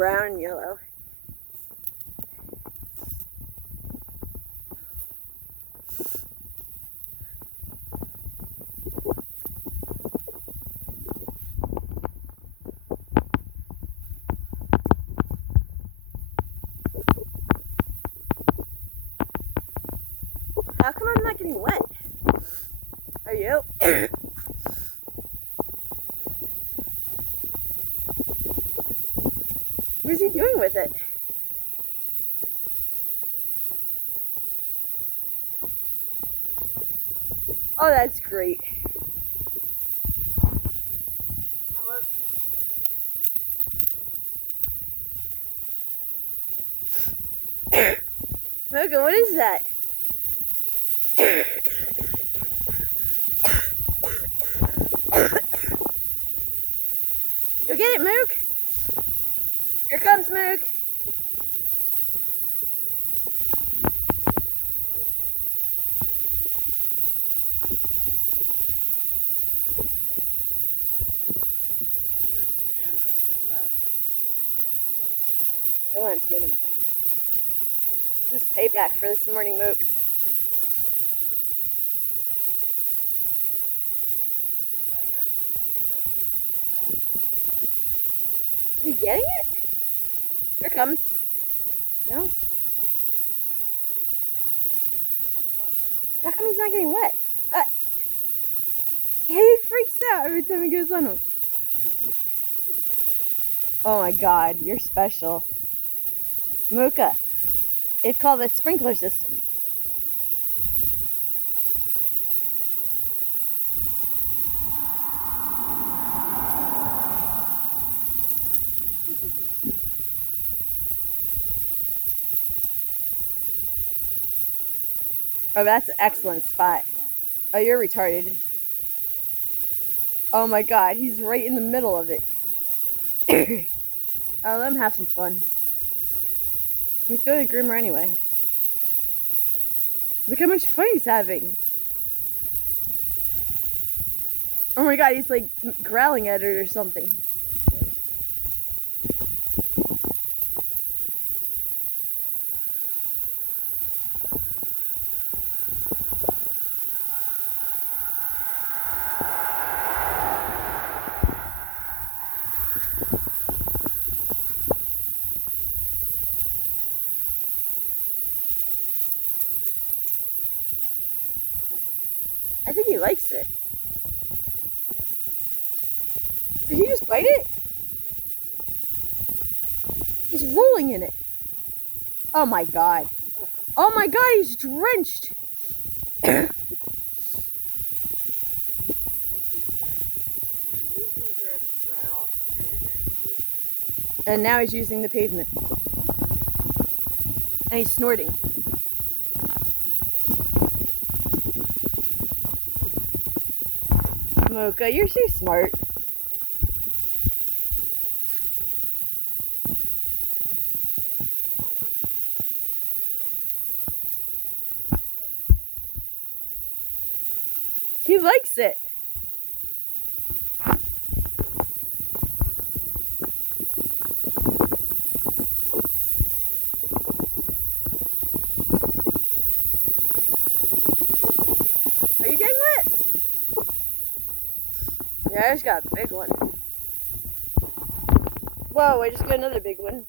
brown and yellow. How come I'm not getting wet? Are you? What's he doing with it? Oh, that's great. Mocha, what is that? Go get it, Mook. Here comes Mook. I wanted to get him. This is payback for this morning, Mook. Is he getting it? Here it comes. No? How come he's not getting wet? He freaks out every time he goes on him. Oh my god, you're special. Mocha. It's called a sprinkler system. Oh, that's an excellent spot. Oh, you're retarded. Oh my god, he's right in the middle of it. Oh, let him have some fun. He's going to groomer anyway. Look how much fun he's having. Oh my god, he's like growling at it or something. I think he likes it. Did he just bite it? He's rolling in it. Oh my god. Oh my god, he's drenched. And now he's using the pavement. And he's snorting. Mocha, you're so smart. He likes it. Are you getting wet? Yeah, I just got a big one. Whoa, I just got another big one.